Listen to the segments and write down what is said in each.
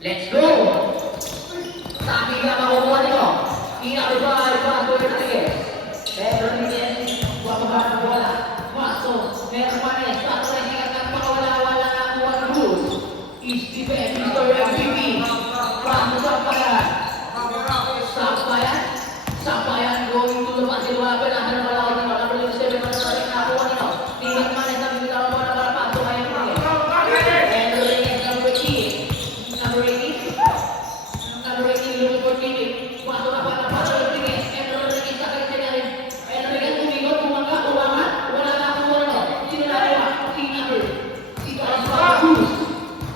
Let's go! Sabi na makukuha nito. Iba, Rodriguez. Rodriguez, bababa ng bola. Maso, meron pa rin. Tato na sikat ng pakawala-wala na kuha ng Cruz. Is defense, Mr. MVP. Paso sa Sampayan. Sampayan going to the basket. Wala pa na ng malawag nito. Number 7 na natin nakuha nito. Tingnan naman ito. Bigla mo na para paso kayo nito. Rodriguez, number 18. Number 18, looking for Kimi. Paso na para paso Rodriguez. Rodriguez sa kanya niya rin. Rodriguez umigot, umangat. Wala na ako muna. Sino na niya? Si number. Si Cruz.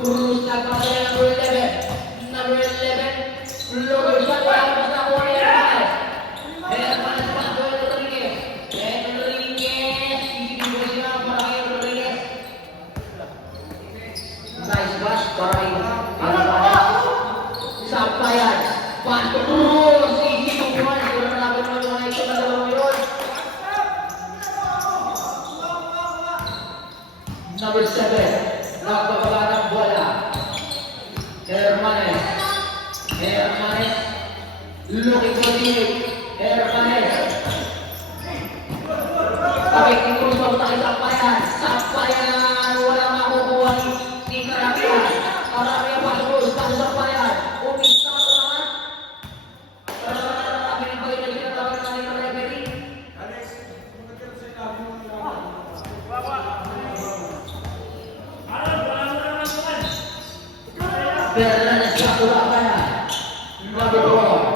Cruz na kapatid number 11. Number 11. Lower shot. Wala pa sa ako niya. Hermanes paso Rodriguez. Rodriguez. Isipin ko siya para kay Rodriguez. Nice pass para kay Hermanes. Sampayan. Paso Cruz. Isipin ko siya. Wala na ako mga ito na dalawa yun. Number 7. Nakababa ng bola. Hermanes. Looking for Kimi. Hermanes. Kapit ni Cruz papunta kay Sampayan. Sampayan. Wala makukuha ni Karabia. Karabia paso Cruz. Paso Sampayan. Umisa na naman. Kami ng bagay na ginatawagan namin ng referee. Fernandez sa Sampayan. Number 4.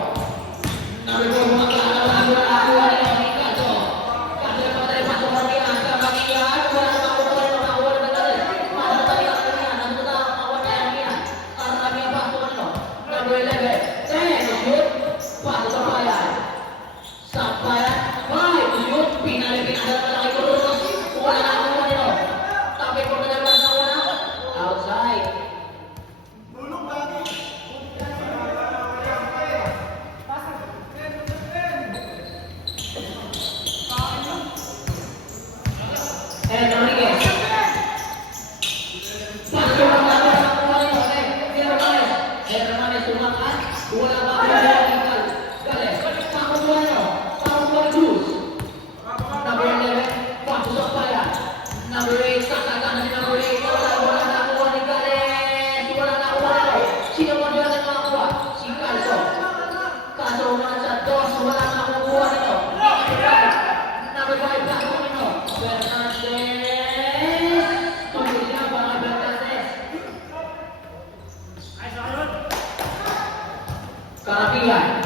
Karabian.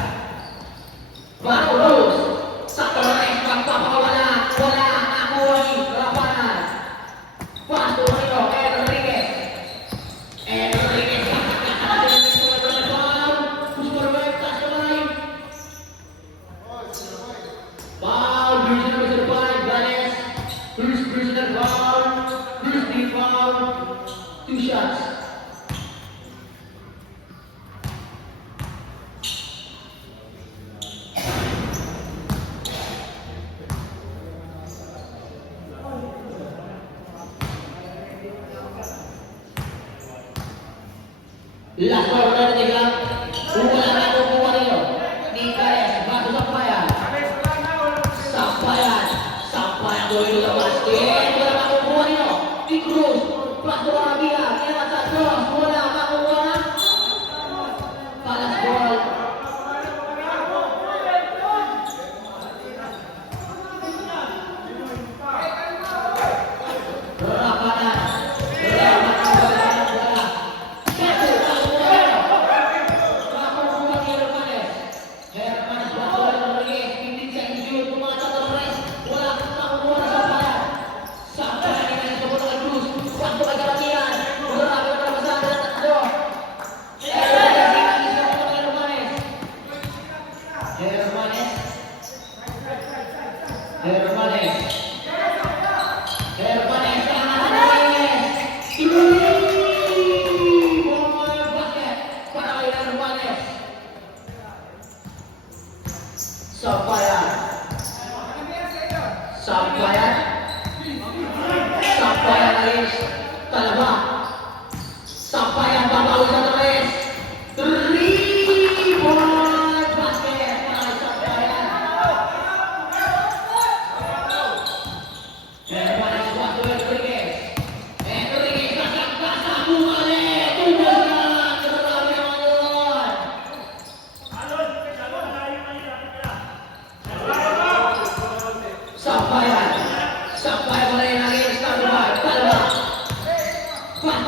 Bagus. Satu orang wala nakuha ni labanan. Paso nito Rodriguez. Rodriguez. Foul, prisoner by Ganes. Prisoner foul. Prisoner foul. 2 shots. Last quarter na nila. Wala na kukuha nyo. Nicares, bago Sampayan. Sampayan going to the basket. Wala na kukuha nyo. Di Cruz, Paso Arabia. Kaya sa cross, wala na kukuha na. Palas ball. Rapanan.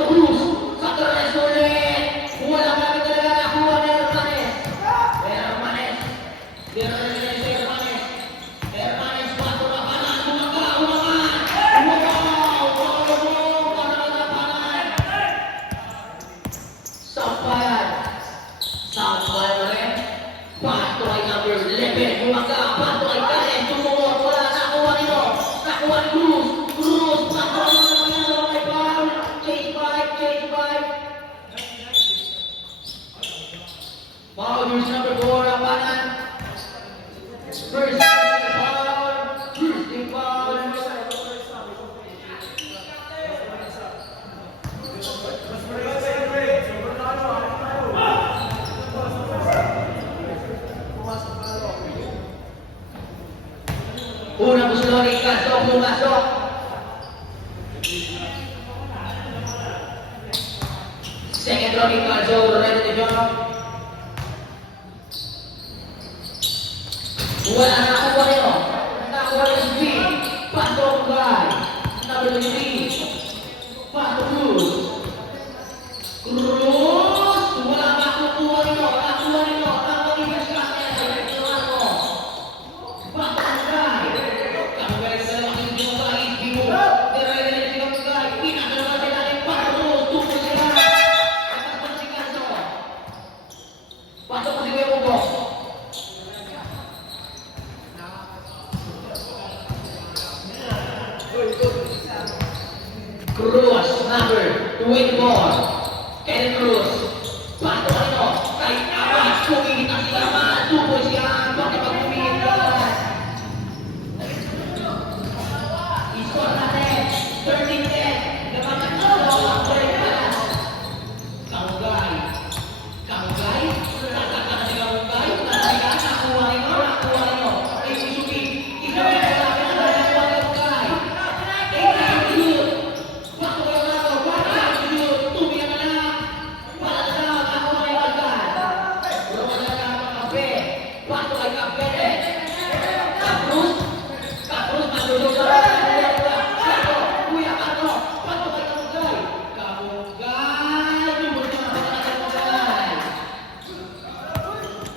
Cruz. Sa Torres ulit. Wala kami talaga nakuha ni Hermanes. Hermanes. Hermanes, pato na kanan. Umaga. Wow! Para na kanan. Sampayan rin. Pato ay number 11. Umaga. Pato ay kanan. Sumunod. Wala nakuha nito. Nakuha ni Cruz. Pato ay naman may foul. Chase five. Foul. Here's number 4. Ang kanan. First team foul. Unang Buslori, pumasok. Second Ronnie Calzo, ready to jump. Wala na ako nito. Nakuha ng speed. Pasok guy. Number 23. Pasok Cruz. Wala na ako kuha nito. Nakuha ng Cascante. Pasok guy. Kamu balik sa mga hindi mo ba i-view. Pero ay ganito si guy. Pinakalaman sila ng Pasok. Tupo sila. Pasok si Calzo. Pasok si Kuya Bobo. Cruz, number 24. Kenneth Cruz. Pato ito. Kay Abbas. Pumigit ang sila. Tupoy siya. Bakit pag-pumigit ka? I-score natin. 13-10. Naman ang ang break pass. Kaugay. Nakakata si Kaugay. Nakuha nyo. Isusuki.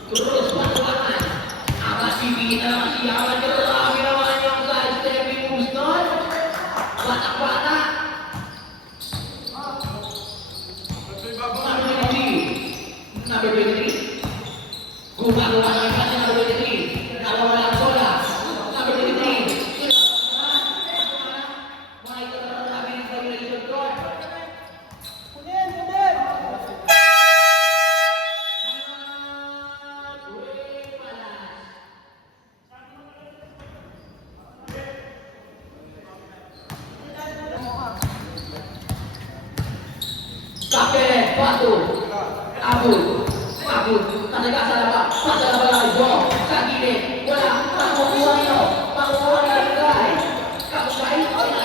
Terus pasukan apa sih kita masih aman kerami naman yung side stepping moves nun batak-batak number 23 gumagawa ng kasi number 23 nawawala ang sola number 23 may katarang namin sa relation court. Kapten, Batu, Abud, talaga sa labas, lang ito, sa gilid, wala, makukuha nyo, guy, Kaugay, wala,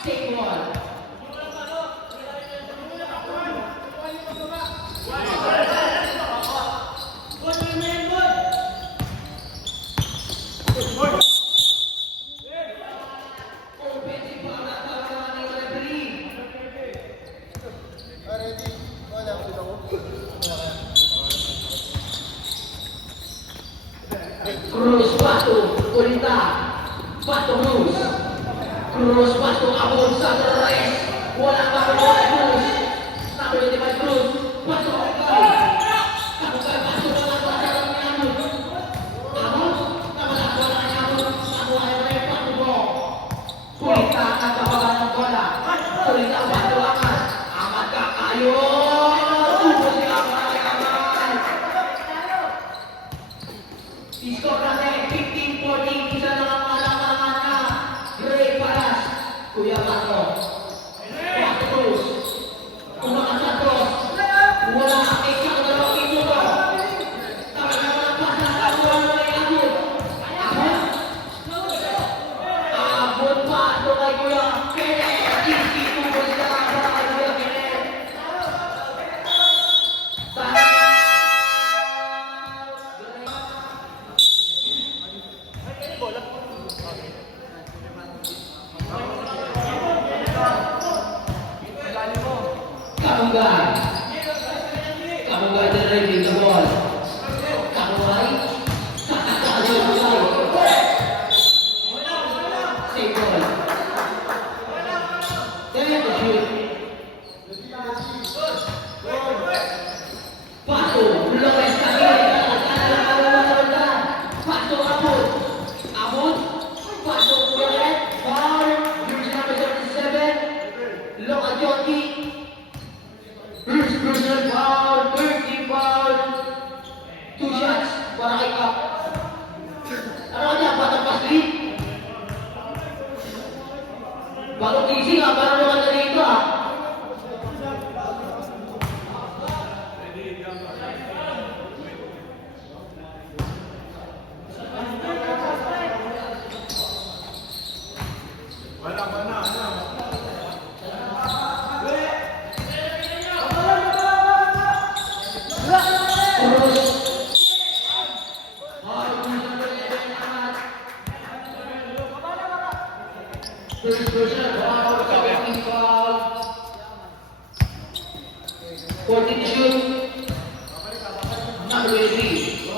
take one. Cruz, Batu, Abud, sa Torres, wala pa Cruz, number 25 Cruz, Batu, Kaugay, Batu, Kulita ang kapagan ng bola. Kulita ang Batu angat. Amat ka kayo. Tubo sila kamay. I-score natin 15-14. Isa na ang malamangan na. Great pass. Kuya Batu. Batu Cruz. Kamugay. Kamugay generating the ball. Kamugay. Save ball. Then the shoot. Paso, Flores Camille. Paso, Abud. Abud. Paso, Flores. Foul. Jersey number 77. Loka Joki. First personal foul. 30 foul. 2 shots para kay Kap. Ano kanya? Batang pasli? Bagong gising ha. Parang naman na dito ha. First personal foul, second foul. 14 to shoot. Number 23.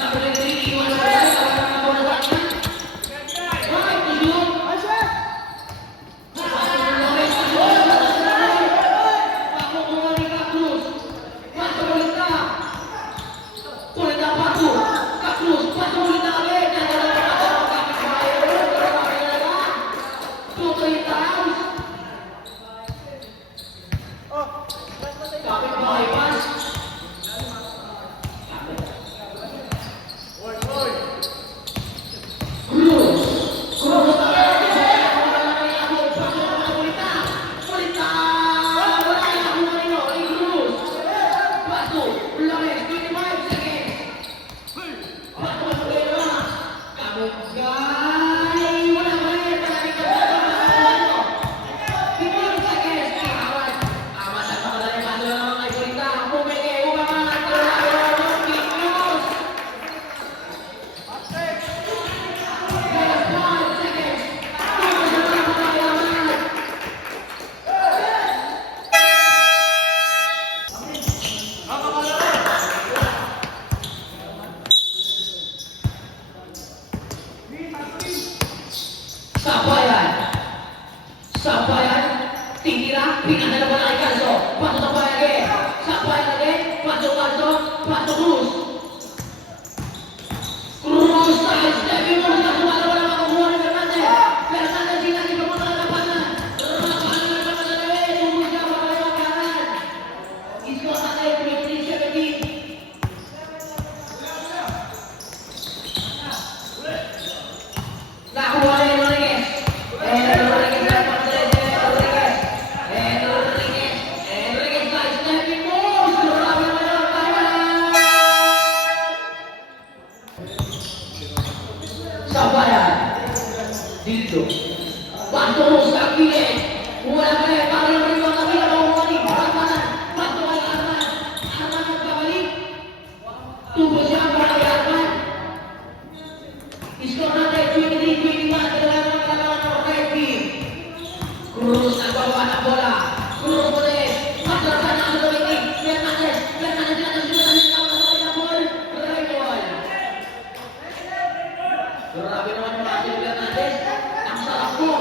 Number 23, iwan na tayo. Parang ako na sa akin. 5 to shoot. Ako kumali ka, Cruz. Paso ulit na. Ulit na, Paso. Ka, Cruz. Paso ulit na ulit. Sampayan, titira, pinanda na pala kay Calzo. Paso Sampayan again. Sampayan again. Paso Calzo. Paso Cruz. Cruz side stepping mo na sumala wala makukuha ni Fernandez. Fernandez sinagi papunta na lapanan. Lapanan na naman na namin. Tungkol siya makalawa kanan. Isko sa tayo 23-17. Nakuha na yung Rodriguez. Rodriguez na Rodriguez. Rodriguez na stepping moves. Grabe naman yung kaya. Sampayan. Dito. Paso sa gilid. Wala pa rin. Para naman yung mga kapila. Bumalik. Pasanan. Paso kay Arman. Arman nagbabalik. Tubo siya para kay Arman. Iskor natin. 23-21. Kailangan ng kalaban ng red team. Cruz nagbawa ng bola. Cruz ulit. Matrasan ang Dominic. Fernandez. Fernandez na nagsimula ng nakasabay ng ball. Red ball. Grabe naman yung ating Fernandez. Ang sarap mo.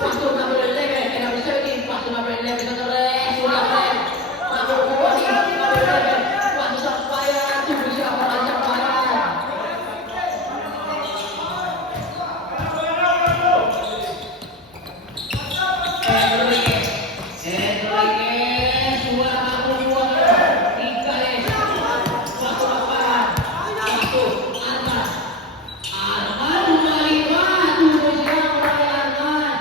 Pass to number 11 and number 17. Pass to number 11 to the rest. Wala pa rin. Makukuha ni number 11. Pass to Sampayan. Tuloy siya para sa Sampayan. Enriquez. Enriquez. Wala makukuha. Tigales. Pass to Sampayan. Pass to Arman. Arman. Lumaliwan. Tuloy siya para Arman.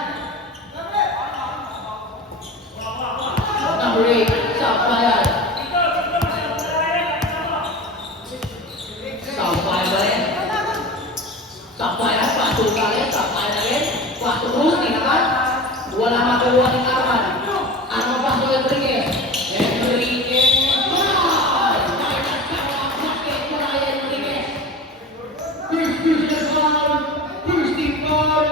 Number 8, Sampayan. Sampayan ba rin? Sampayan, paso ulit, Sampayan na rin. Paso Cruz, tinakan. Wala makuha ni Arman. Arman paso Enriquez. Enriquez. Goal! Minus sa basket para kay Enriquez. First personal foul. First team foul.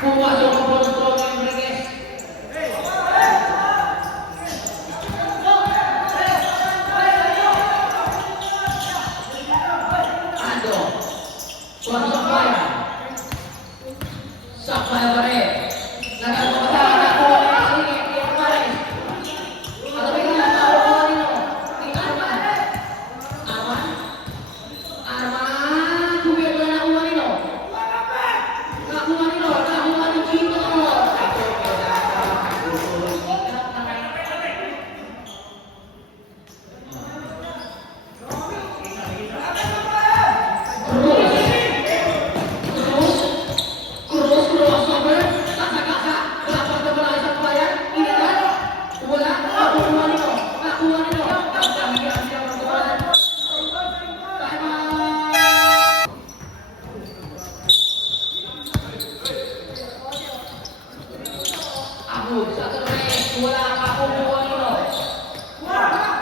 Pumasok ang bonus throw ng Enriquez. Ando. Pumasok Sampayan. Sampayan pa rin. Nagkakamata. Nakuha ni Enriquez. Di Arman. Katabi ka na. Nakuha nino. Di Arman. Arman. Arman. Kuya ko na nakuha nino. Nakuha nino. Nakuha ni Chino. Cruz, crossover. Kasa-kasa. Dapat na pala isang bayan. Inilan. Wala. Nakuha nino. Nakuha nino. Ang dami-dami siya magkawalan. Time out. Abog sa Torres. Wala. Nakuha nino.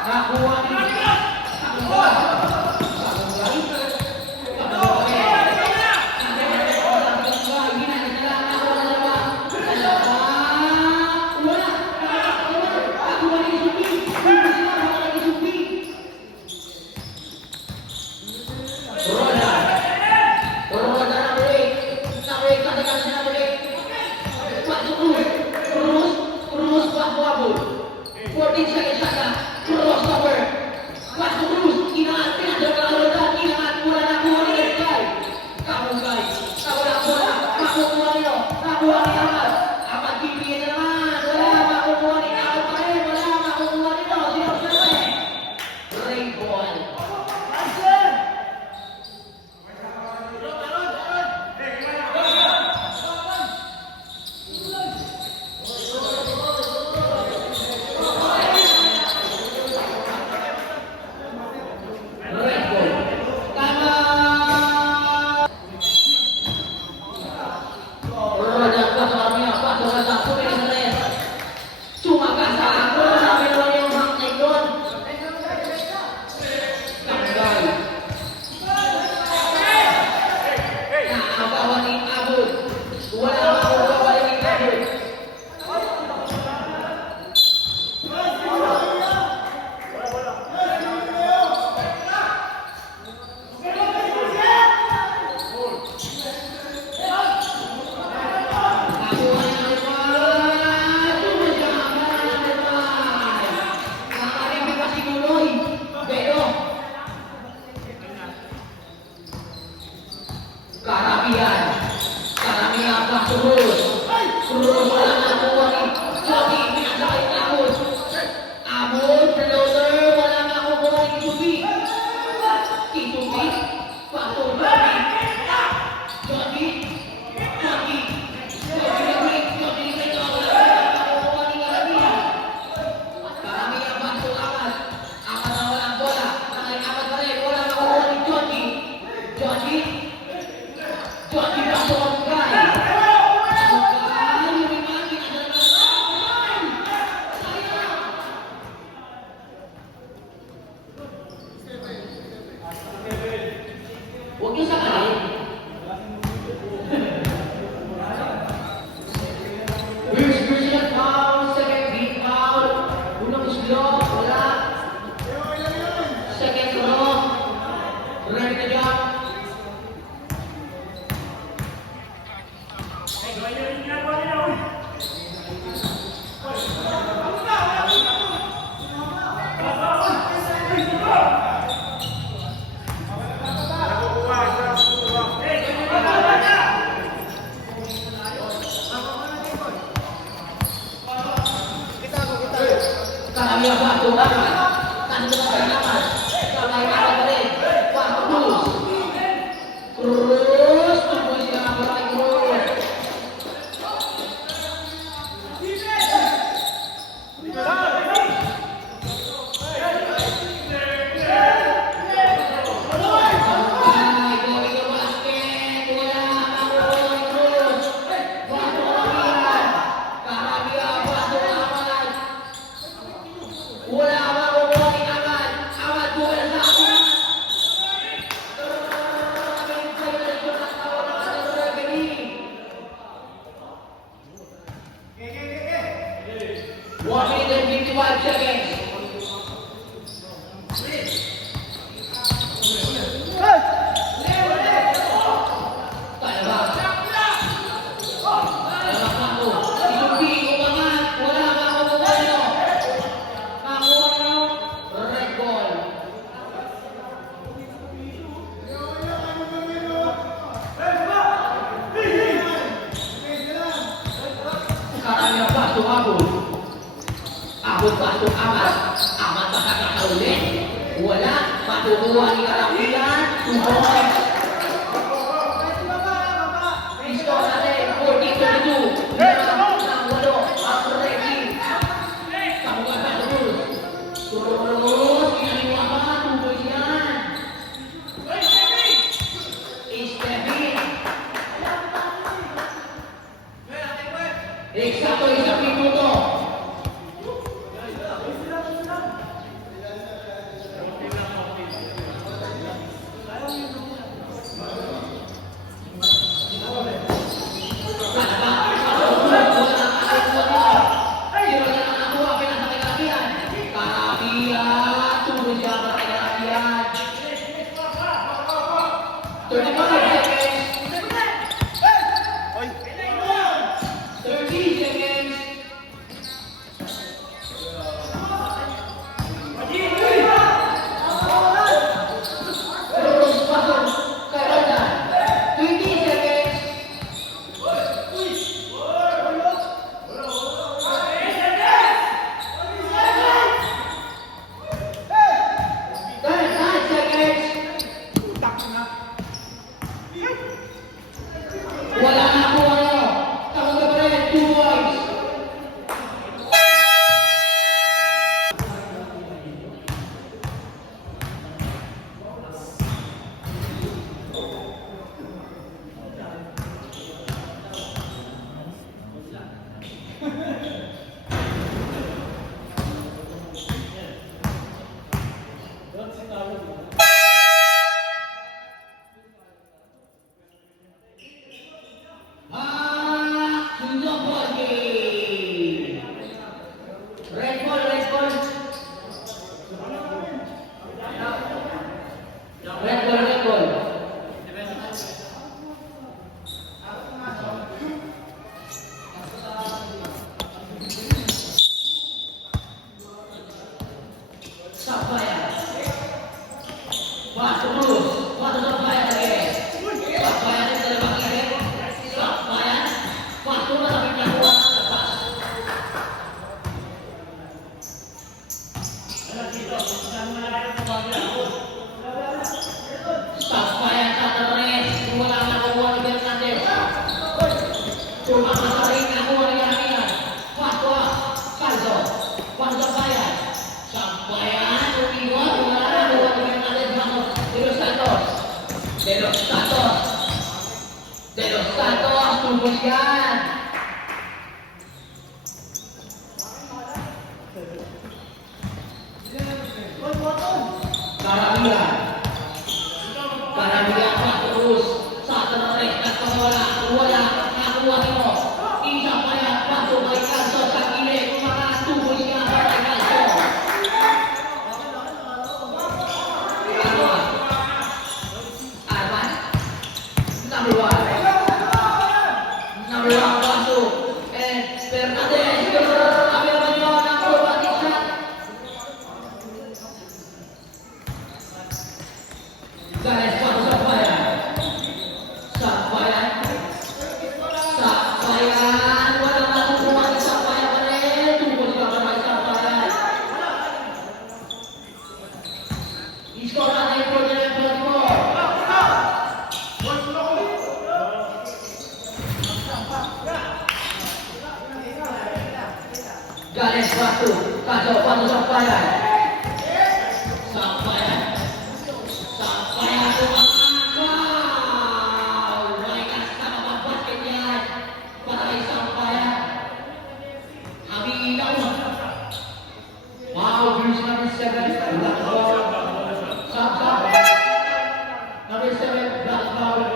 Nakuha nino. Nakuha. Crossover. Paso Cruz. Inaat. Pinadal ka kalutan. Inaat. Mula nakuha ni Escay. Kamugay. Nawala bola. Makukuha nino. Nakuha ni Amat. Amat bibigyan na naman. Wala. Makukuha ni Amat pa rin. Wala. Makukuha nino. Sinopsyon. Rain ball. Red ball. Tama. Roda 4 armia. 4 rasa. Supaya Karamihan bato aman. Nandun sa naman. Kamay aman pa rin. Bato Cruz. Cruz. Tuloy siya ang maraming Cruz. Abot-batok amat. Amat makakakaulit. Wala. Matutuwa ni Karamihan. Tuhoy. Kristo natin. 40-32. Ng walo. Ang ready. Kamugan na terus. Terus. Pinaniwa ka. Tuhoy yan. Istevin. Eksakto isang minuto. Wala na po ano. Kamugan pa rin. 2 points. Red ball, red ball. Red ball, red ball. Sampayan. Bato terus. Bato Sampayan lagi. Sampayan ini terlepas lagi. Sampayan. Bato na tapi nakuha na lepas. Sampayan sa terus. Wala na nakuha ni Fernandez. Cuma masaring nakuha ni Karamihan. Bato. Caldo. Bato Sampayan. Sampayan. Umiwan. Wala na nakuha ni Fernandez. Bato. De los Santos. De los Santos. De los Santos. Tunggu yan. Karamihan. Karamihan pa terus. Sa terus. Nagpamula. Wala. Nakuha nyo. Isa pa yan. Bato kay Caldo sa gilid. Mga tunggu yan. Kay Caldo. Arman. Number 1. Number 1 Bato. And Fernandez. Kami naman yun ang acrobatic shot. Ganes Bato Sampayan. Sampayan. Sampayan. Walang matutuwa ni Sampayan pa rin. Tungkol siya pa rin Sampayan. Gales batu, kacau batu sampayan. Sampayan. Sampayan mereka sama basketnya. Pakai sampayan. Abi Daud. Mau bisa guys. Sampai. Nabi Sebet belakang.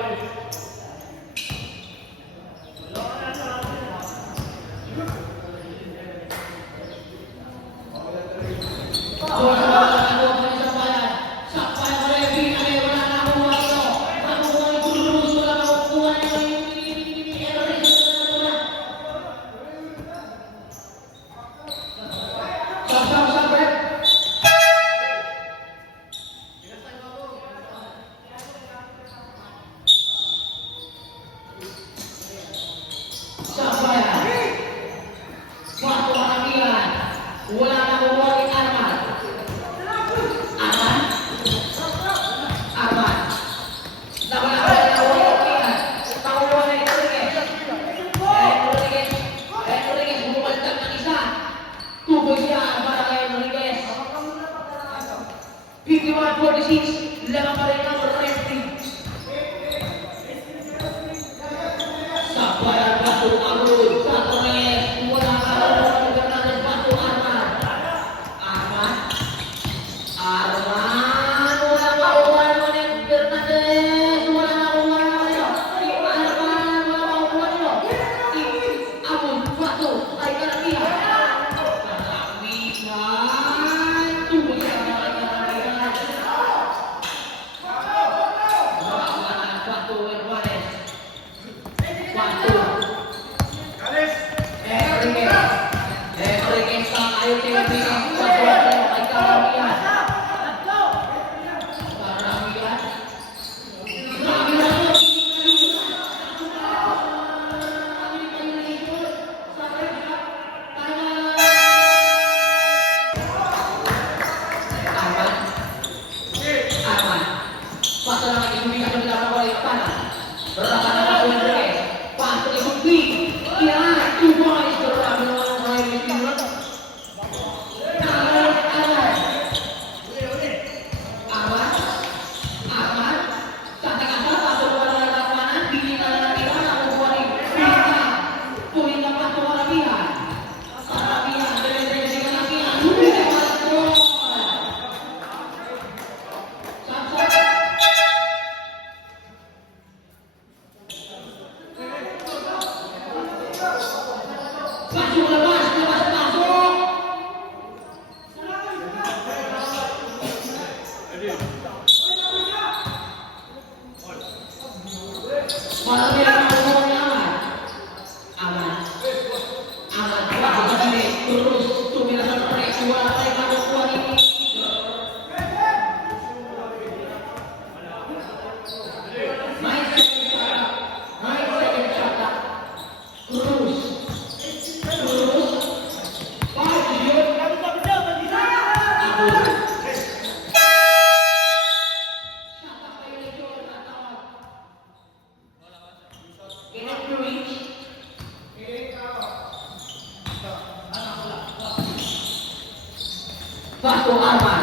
Waktu aman,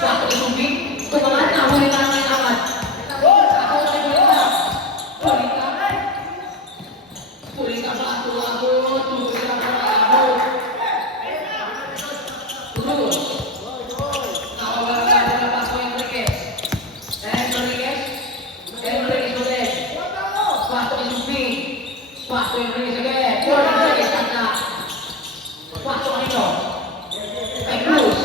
waktu itu kebetulan kamu di tangan aman. Pulita batu lagu, pulita lagu. Terus, kalau ada batu yang berikut, boleh. Waktu itu waktu yang berikut, boleh kata. Waktu itu, terus.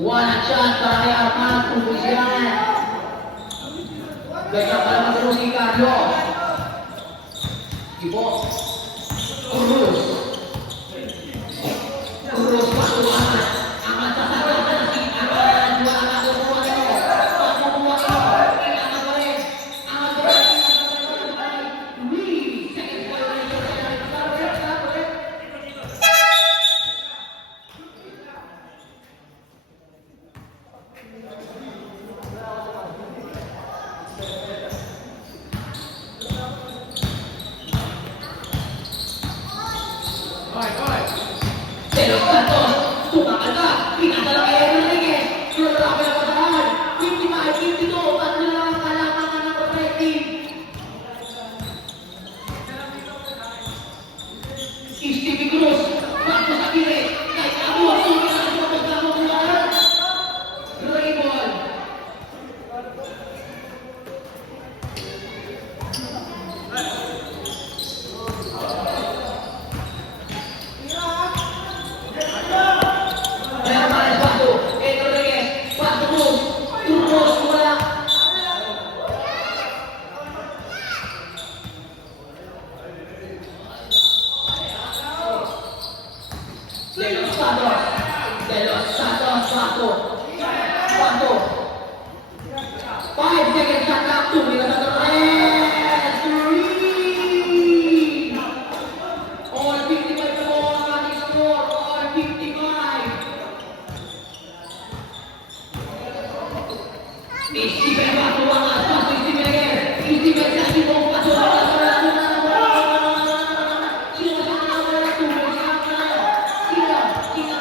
Wajah saya mampu ujian. Besok pada terus Ricardo. Ibu urus waktu amat si amat dua anak semua itu amat boleh Santos. De Los Santos, Pato. Pato. 5 seconds shot clock, 2 minutes on the red. 3. All 55 na po ang ating score. All 55. Steven Pato ang aspas. Steven again. Steven sa sibong Pato. Sino? Sino?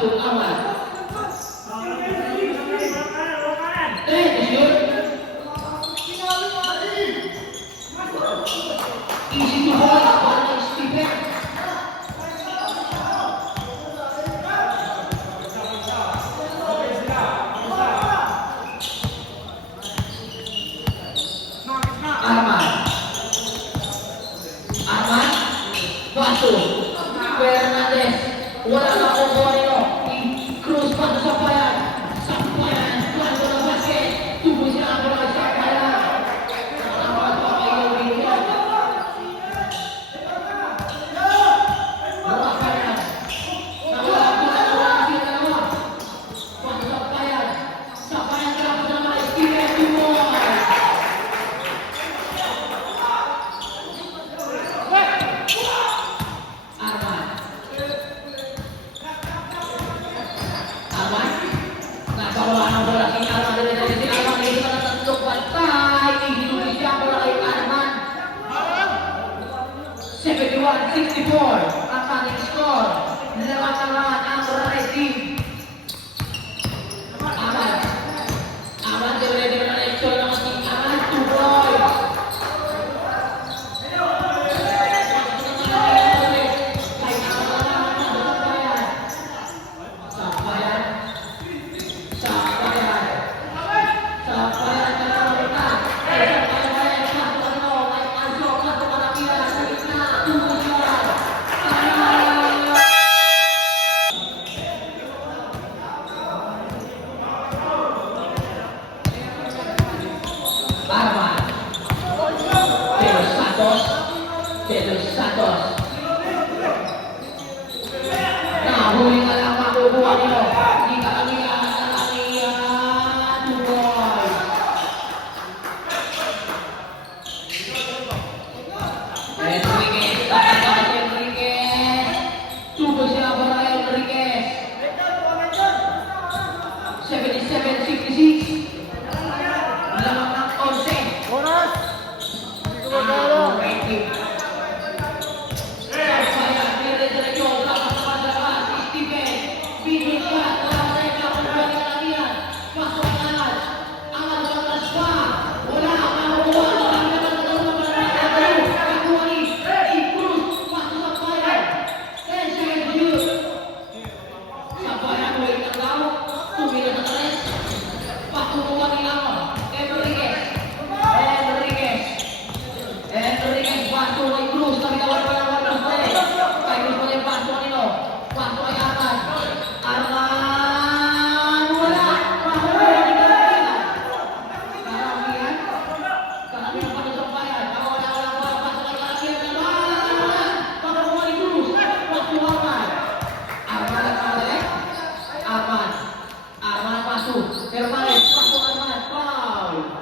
Pasok aman. Shoot. Easy to hold. Para Stephen. Arman. Pasok. Fernandez. Wala na akong buwan nito. Cruz pa sa Sampayan. Sampayan. Planto ng basket. Tubo siya ang bola sa Sampayan. Nakakapat pa kayo dito. Sampayan. Nawala po na nawala sila dalawa. Planto sa Sampayan. Sampayan kaya po naman. Steven Dumoy. Arman. Arman. Nakabawa ng bola si Arman. Dali-dali si Arman. Dito na tatlong bantay. Ihinulis siya ang bola kay Arman. 71-64. Ang ating score. Naman ang Rise team. Arman. Arman. Dali-dali na reaksyon ng si Arman. Tuboy. Sampayan. Sampayan. Sampayan ka na kita. Sampayan ka na ano. May pasok na tumalakihan sa gitna. Tumulan. Arman. Pedro Santos. Pedro Santos. Nahuli ka lang makukuha nyo. Hindi ka kamihan sa kaniyan. Tuboy. Enriquez. Takas Enriquez. Tubo siya para Enriquez. 77-56. Lamang ng 11. Rating. Sampayan, dire-diretso, lakas na labas, Stephen, bigay siya, wala na yung kakulang ng latihan, pasok angal, angal batas pa, wala, makukuha, wala naman na daw naman na nagagawa, kakuha ni Cruz, pasok sa Sampayan, 10 seconds shoot, Sampayan, wait lang daw, tumira sa tres, patutuwa nila mo, Enriquez, paso kay Cruz, nabitawan pa lang ng play. Kay Cruz pa rin paso nito. Paso kay Arman. Arman! Wala! Makukuha ni Karamihan. Karamihan? Karamihan pa sa Sampayan. Wala pa. Paso kay Karamihan naman. Makukuha ni Cruz. Paso Arman. Arman ang kamali. Arman. Arman ang paso. Hermanes. Paso Arman. Foul.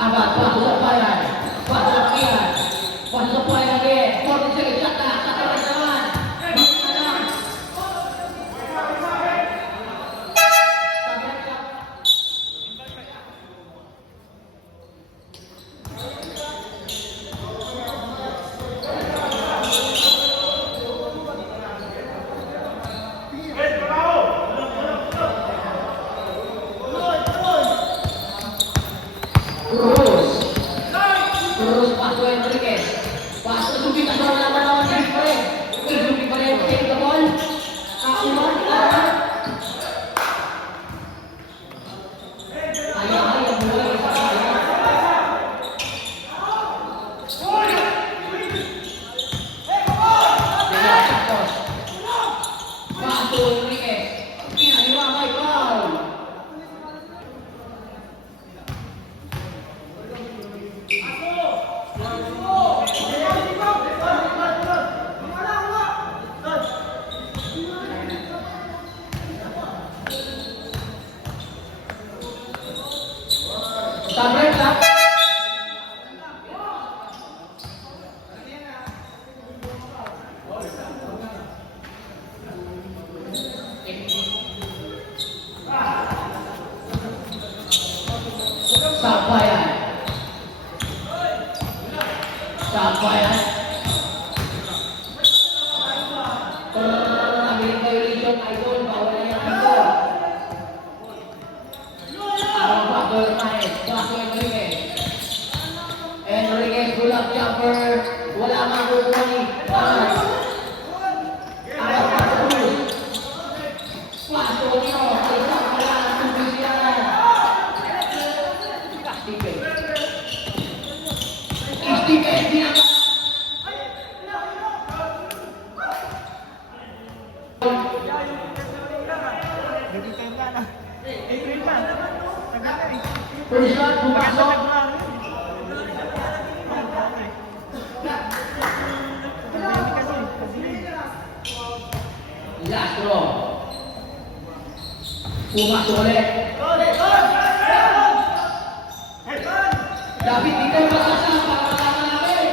Abat, paso sa Sampayan. Paso sa Sampayan. Paso sa Sampayan again. 40 seconds shot na. Shot na naman. Bakit na lang. Cruz paso Enriquez. Paso subi ka sa laban-laban ni Pare. Subi pa rin. Take the ball. Kakuman. Ayaw. Buhay sa kaya. Paso Enriquez. Pinaliwa may foul. Sampayan. Nabiling violation, idol. Bawal na yan dito. Ang backer Maes. Baso Enriquez. Enriquez, gulap jumper. Wala makukuha ni Ahmad. Ahmad Patrus. Paso nyo. Isang pala ang tubig yan. Stephen. Stephen, dinaka. First shot, pumasok. Last draw. Pumasok ulit. David, dito masasama para malaman namin.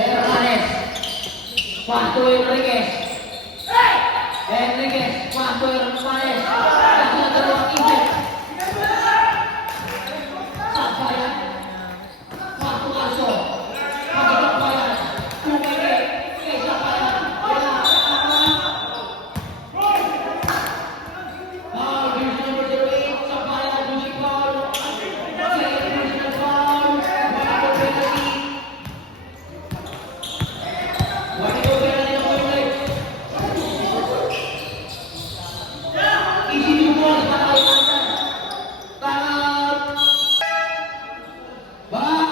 Hermanes, Pato Enriquez. Enriquez, Pato Hermanes. Satu na dalawang isip. Sampayan. Pato Aso. Pagkakampayan. Tumili. Kay Sampayan. Wala. Here's number 08. Sampayan. Losing ball. Second personal foul. Wala penalty. Wala penalty na point break. Easy to ball para kay Andan. Tangat. Back.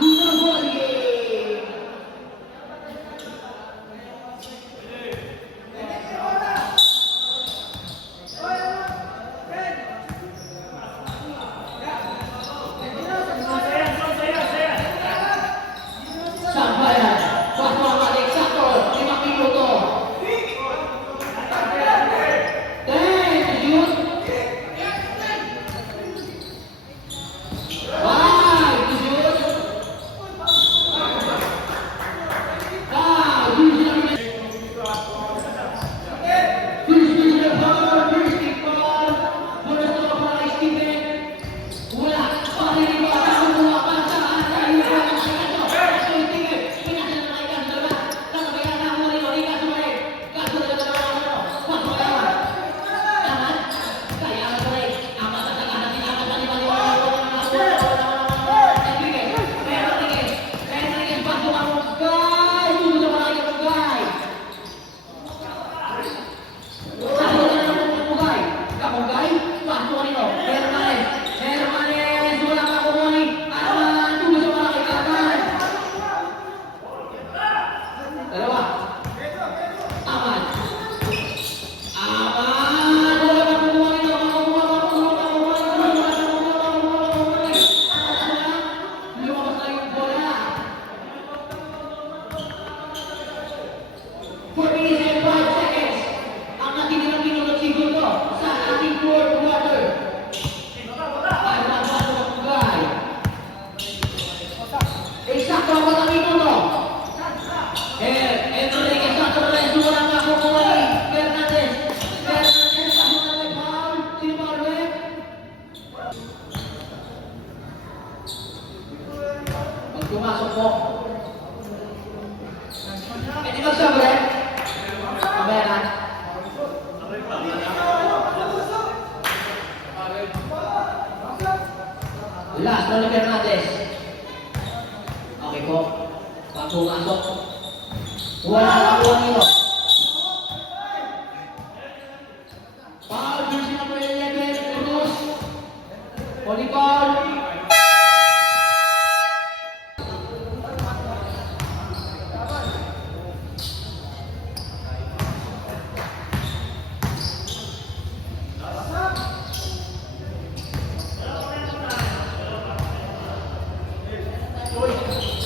Luna volley. Sampayan. Pato ang ating sakto. 5 minuto. 10. Shoot. 5. Shoot. First personal foul. First kick foul. Bonus na para kay Stephen. Wala. Parinig ba? Wala pa sa atin. Hermanes, wala ka kukuha. Arman, tulo sa mga kailangan. Dalawa. Aman. Aman. Wala ka kukuha nito. Lumabas na yung bola. 4 minutes and 5 seconds. Ang natitirang minuto at segundo sa ating fourth quarter. Ay, nabasa ng Pugay. Eksakto ang mga minuto. Enriquez sa Torres, wala nga kukuha ni Fernandez. Fernandez, kaso na may foul. Sino ba ulit? Pag pumasok po. Hindi magsabi. Mamaya na. Last na ni Fernandez. Okay po. Pag pumasok. Wala na kuha nito. Foul, jersey number 11, Cruz. Holy foul. Uy.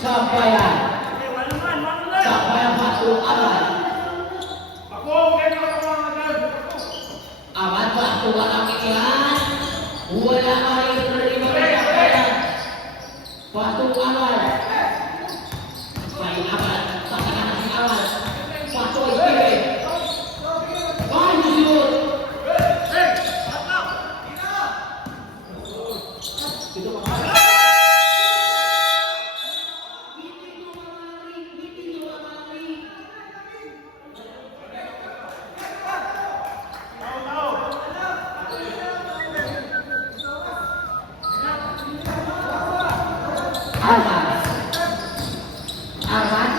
Sampayan. Sampayan masuk Ahmad. Ahmad masuk dalam pikiran. Wala ay menerima sampayan. Masuk Ahmad. Main Ahmad. Pasangan si Ahmad. Masuk SPB. Lanjut. Itu Arman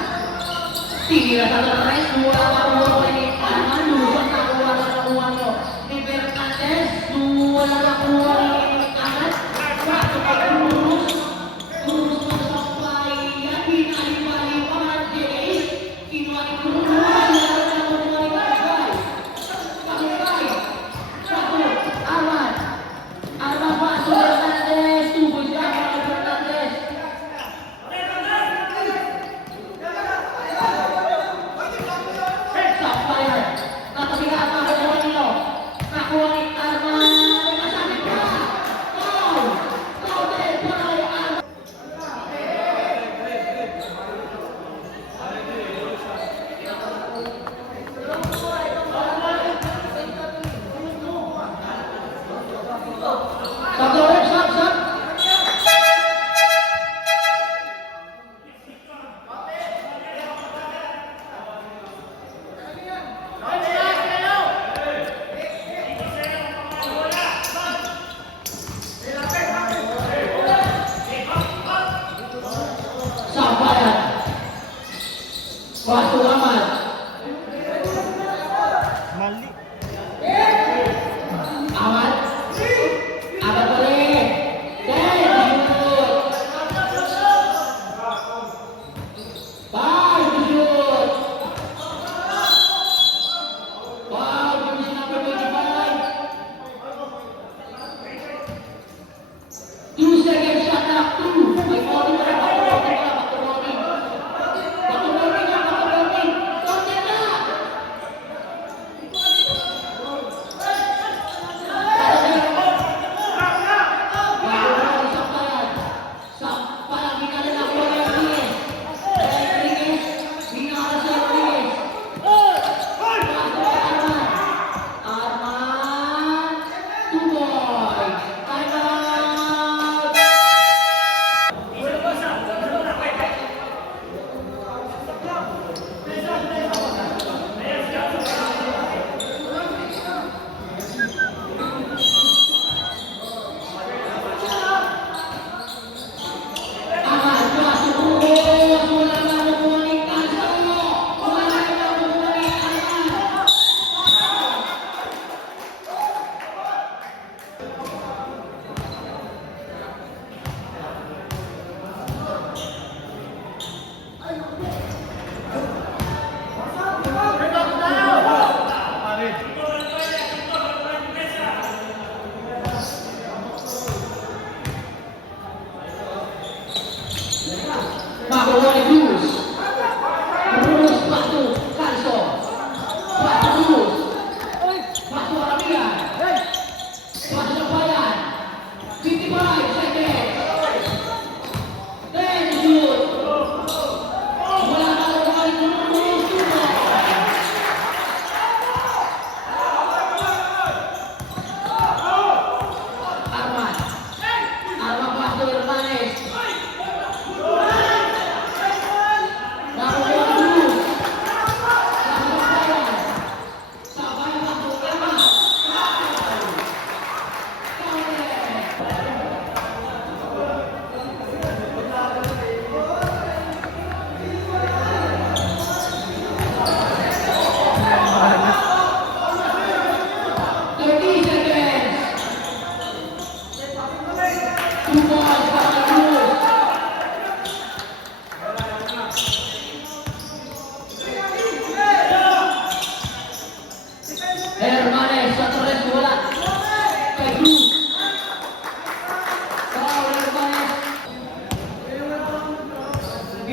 tinggi rasa terkait dua lawan ini Arman dulu keluar lawannya di Fernandes dua lawan ini Arman satu lurus sampai ya di bali Pandes kini Arman masuk Fernandes tubuh Fernandes. Waktu aman. Aman. Aman boleh.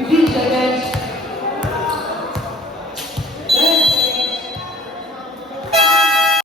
15 seconds.